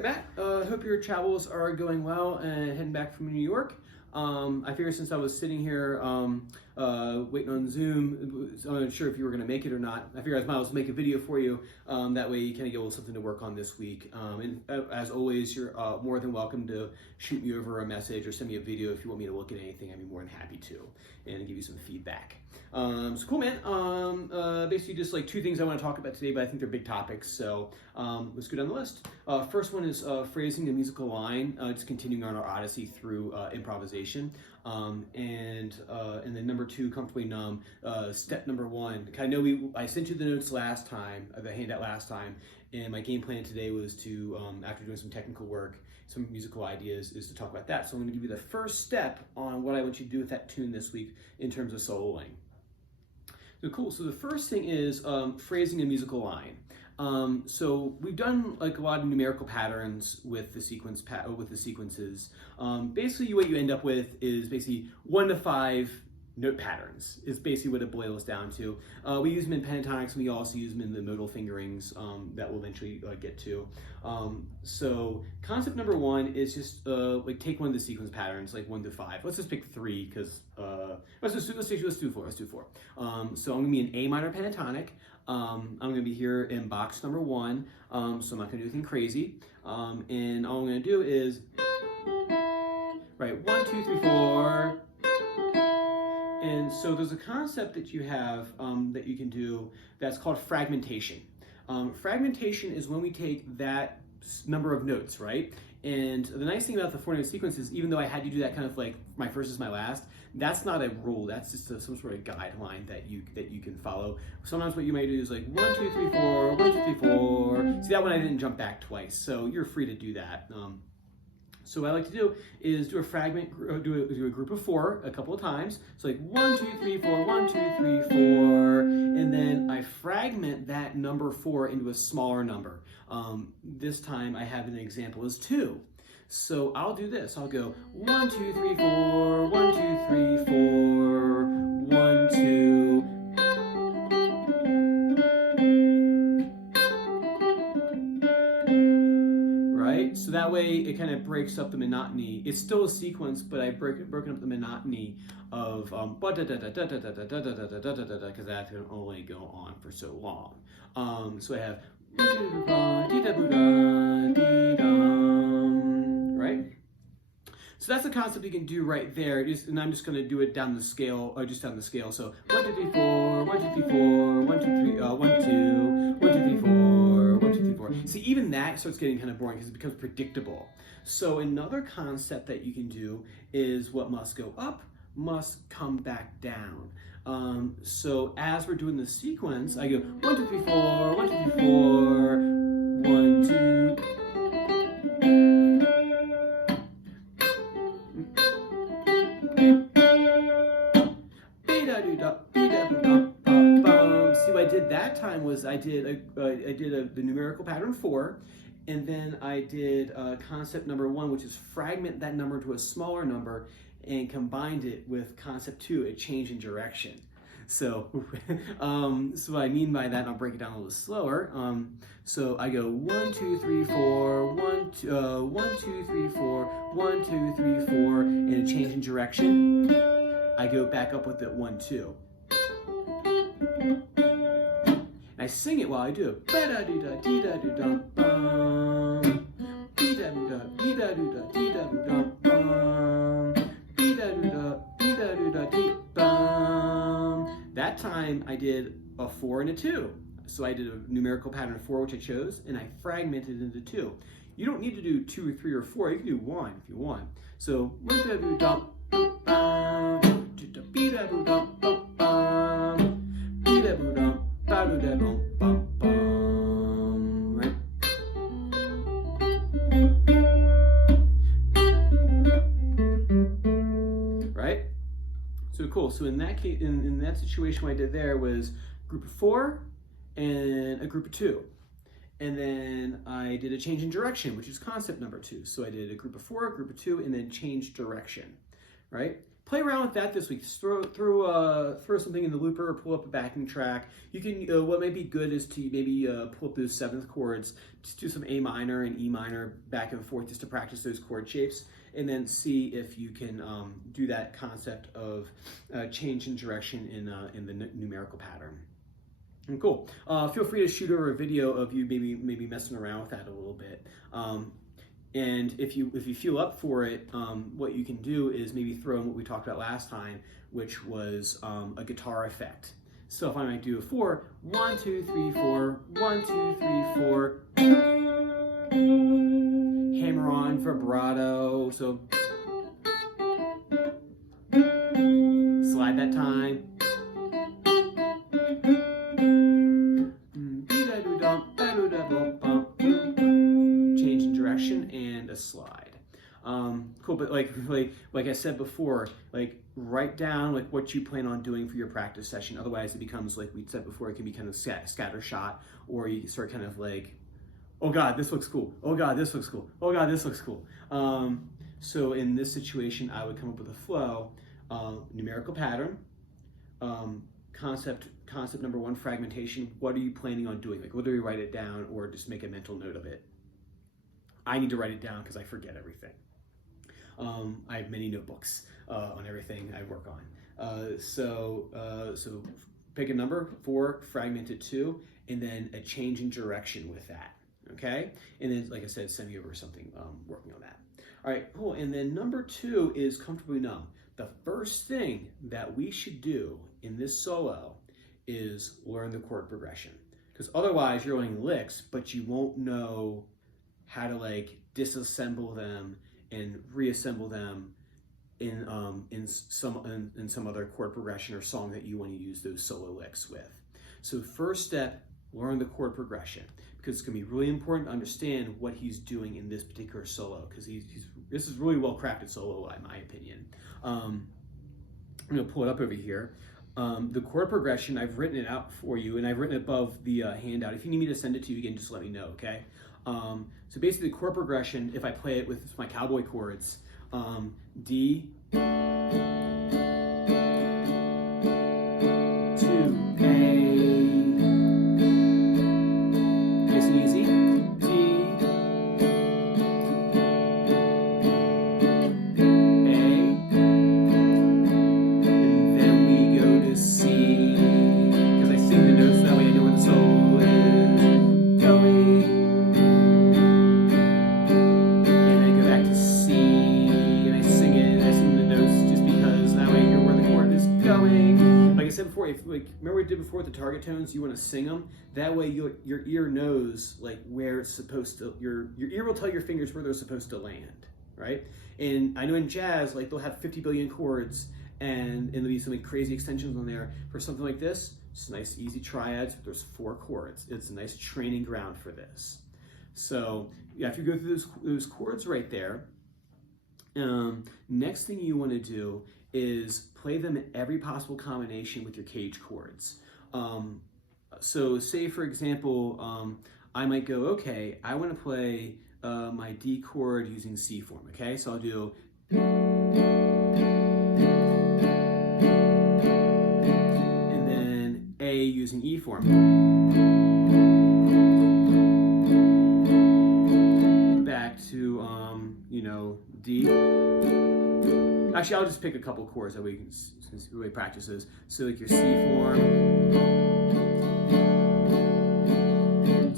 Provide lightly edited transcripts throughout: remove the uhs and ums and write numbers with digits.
there, Matt. Hope your travels are going well and heading back from New York. I figured since I was sitting here waiting on Zoom, I'm not sure if you were going to make it or not. I figured I might as well make a video for you. That way you kind of get a little something to work on this week. And as always, you're more than welcome to shoot me over a message or send me a video if you want me to look at anything. I'd be more than happy to and give you some feedback. So cool, man. Basically just like two things I want to talk about today, but I think they're big topics. So let's go down the list. First one is phrasing a musical line, just continuing on our odyssey through improvisation. And then number two, comfortably numb. Step number one. I know I sent you the notes last time, the handout last time, and my game plan today was to, after doing some technical work, some musical ideas, is to talk about that. So I'm going to give you the first step on what I want you to do with that tune this week in terms of soloing. So cool. So the first thing is phrasing a musical line. So we've done like a lot of numerical patterns with the sequences. Basically, what you end up with is basically 1 to 5 note patterns. Is basically what it boils down to. We use them in pentatonics, and we also use them in the modal fingerings that we'll eventually get to. So concept number one is just like take one of the sequence patterns, like 1 to 5. Let's just pick 3 because let's do 4. So I'm gonna be in A minor pentatonic. I'm gonna be here in box number 1. So I'm not gonna do anything crazy. And all I'm gonna do is 1, 2, 3, 4. And so there's a concept that you have that you can do that's called fragmentation. Fragmentation is when we take that number of notes, right? And the nice thing about the 4-note sequence is even though I had to do that kind of like my first is my last, that's not a rule. That's just some sort of guideline that you can follow. Sometimes what you might do is like 1, 2, 3, 4, 1, 2, 3, 4. See, that one I didn't jump back twice, so you're free to do that. So what I like to do is do a fragment, do a group of 4 a couple of times. So like 1, 2, 3, 4, 1, 2, 3, 4, and then I fragment that number 4 into a smaller number. This time I have an example as 2. So I'll do this. I'll go 1, 2, 3, 4, 1, 2, 3, 4, 1, 2. So that way it kind of breaks up the monotony. It's still a sequence, but I've broken up the monotony of because that's going to only go on for so long. So I have right? So that's the concept you can do right there. And I'm just going to do it down the scale, or just down the scale. So 1, 2, 3, 4, 1, 2, 3, 4, 1, 2, 3, 1, 2, 1, 2, 3, 4, 1, 2, 3, 4. See, even that starts getting kind of boring because it becomes predictable. So another concept that you can do is what must go up must come back down. So as we're doing the sequence, I go 1, 2, 3, 4, 1, 2, 3, 4, 1, 2. See what I did that time was I did the numerical pattern 4, and then I did concept number 1, which is fragment that number to a smaller number and combined it with concept 2, a change in direction. So, so what I mean by that, and I'll break it down a little slower. So I go 1, 2, 3, 4, 1, 2, 3, 4, 1, 2, 3, 4, and a change in direction. I go back up with it 1, 2. And I sing it while I do it. That time I did a 4 and a 2. So I did a numerical pattern 4, which I chose, and I fragmented into 2. You don't need to do 2 or 3 or 4. You can do 1 if you want. So right? Right? So cool. So in that case, in that situation, what I did there was group of 4 and a group of 2. And then I did a change in direction, which is concept number 2. So I did a group of 4, a group of 2, and then change direction, right? play around with that this week. Just throw something in the looper or pull up a backing track. You can, what may be good is to maybe pull up those 7th chords, just do some A minor and E minor back and forth just to practice those chord shapes, and then see if you can do that concept of change in direction in the numerical pattern. And cool. Feel free to shoot over a video of you maybe messing around with that a little bit. And if you feel up for it, what you can do is maybe throw in what we talked about last time, which was a guitar effect. So if I might do a 4, 1, 2, 3, 4, 1, 2, 3, 4. Hammer on vibrato. So slide that time. Change in direction and a slide. Cool, but like I said before, like write down like what you plan on doing for your practice session. Otherwise, it becomes, like we said before, it can be kind of scattershot, or you start kind of like, oh God, this looks cool. Oh God, this looks cool. Oh God, this looks cool. So in this situation, I would come up with a flow, numerical pattern, concept number 1, fragmentation. What are you planning on doing? Like, whether you write it down or just make a mental note of it. I need to write it down because I forget everything. I have many notebooks on everything I work on. So pick a number, 4, fragment it 2, and then a change in direction with that. Okay, and then, like I said, send me over something working on that. All right, cool. And then number 2 is comfortably numb. The first thing that we should do in this solo is learn the chord progression, because otherwise you're learning licks, but you won't know how to like disassemble them and reassemble them in some other chord progression or song that you want to use those solo licks with. So first step, learn the chord progression, because it's going to be really important to understand what he's doing in this particular solo, because this is really well crafted solo in my opinion. I'm going to pull it up over here. The chord progression, I've written it out for you, and I've written it above the handout. If you need me to send it to you again, just let me know, okay? So basically, the chord progression, if I play it with my cowboy chords, D, 2, A, nice and easy, D, A, and then we go to C, because I sing the notes that way I know where the solo is going. And I go back to C, and I sing it, and I sing the notes just because that way I hear where the chord is going. Like I said before, remember we did before with the target tones, you want to sing them. That way your ear knows like where it's supposed to, your ear will tell your fingers where they're supposed to land, right? And I know in jazz, like they'll have 50 billion chords, and there'll be some like crazy extensions on there. For something like this, it's nice, easy triads. There's 4 chords. It's a nice training ground for this. So after you go through those chords right there, next thing you want to do is play them in every possible combination with your cage chords. So say, for example, I might go, okay, I want to play my D chord using C form, okay? So I'll do, and then A using E form. Back to, D. Actually, I'll just pick a couple chords that we can, since everybody practices. So like your C form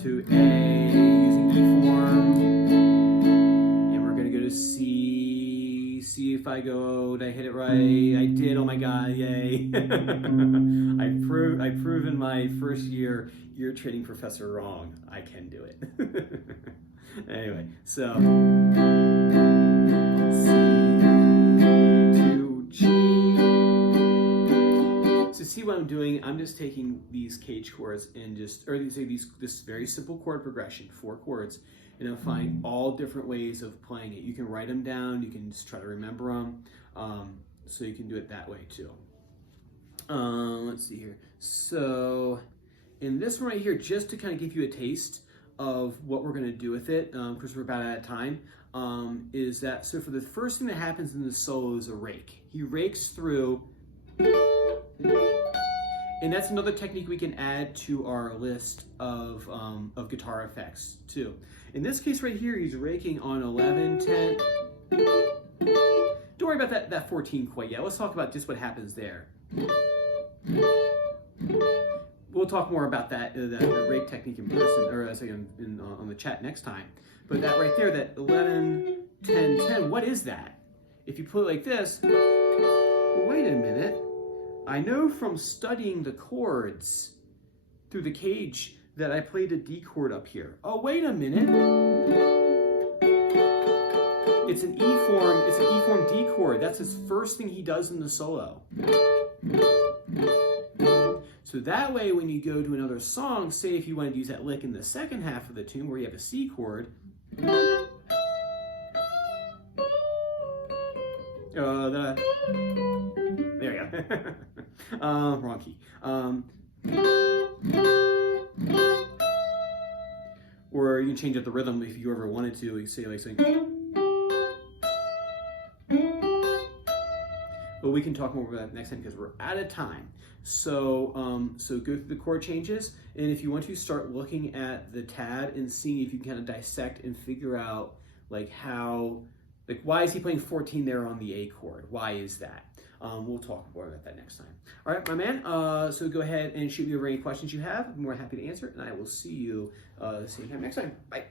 to A using E form, and we're gonna go to C. See if I go, did I hit it right? I did. Oh my God! Yay! I've proven my first year ear training professor wrong. I can do it. Anyway, so see what I'm doing? I'm just taking these cage chords and this very simple chord progression, 4 chords, and I'll find all different ways of playing it. You can write them down, you can just try to remember them, so you can do it that way too. Let's see here. So in this one right here, just to kind of give you a taste, of what we're going to do with it, because we're about out of time, is that, so for the first thing that happens in the solo is a rake. He rakes through, and that's another technique we can add to our list of guitar effects too. In this case right here, he's raking on 11, 10. Don't worry about that 14 quite yet. Let's talk about just what happens there. We'll talk more about that rake technique in person, or on the chat next time. But that right there, that 11, 10, 10, what is that? If you put it like this, well, wait a minute. I know from studying the chords through the cage that I played a D chord up here. Oh, wait a minute. It's an E form D chord. That's his first thing he does in the solo. So that way, when you go to another song, say if you wanted to use that lick in the second half of the tune where you have a C chord, there you go. Wrong key. Or you can change up the rhythm if you ever wanted to. You say like something. But we can talk more about that next time because we're out of time. So, so go through the chord changes, and if you want to start looking at the tab and seeing if you can kind of dissect and figure out like how, like why is he playing 14 there on the A chord? Why is that? We'll talk more about that next time. All right, my man. So go ahead and shoot me over any questions you have. I'm more happy to answer, and I will see you same time next time. Bye.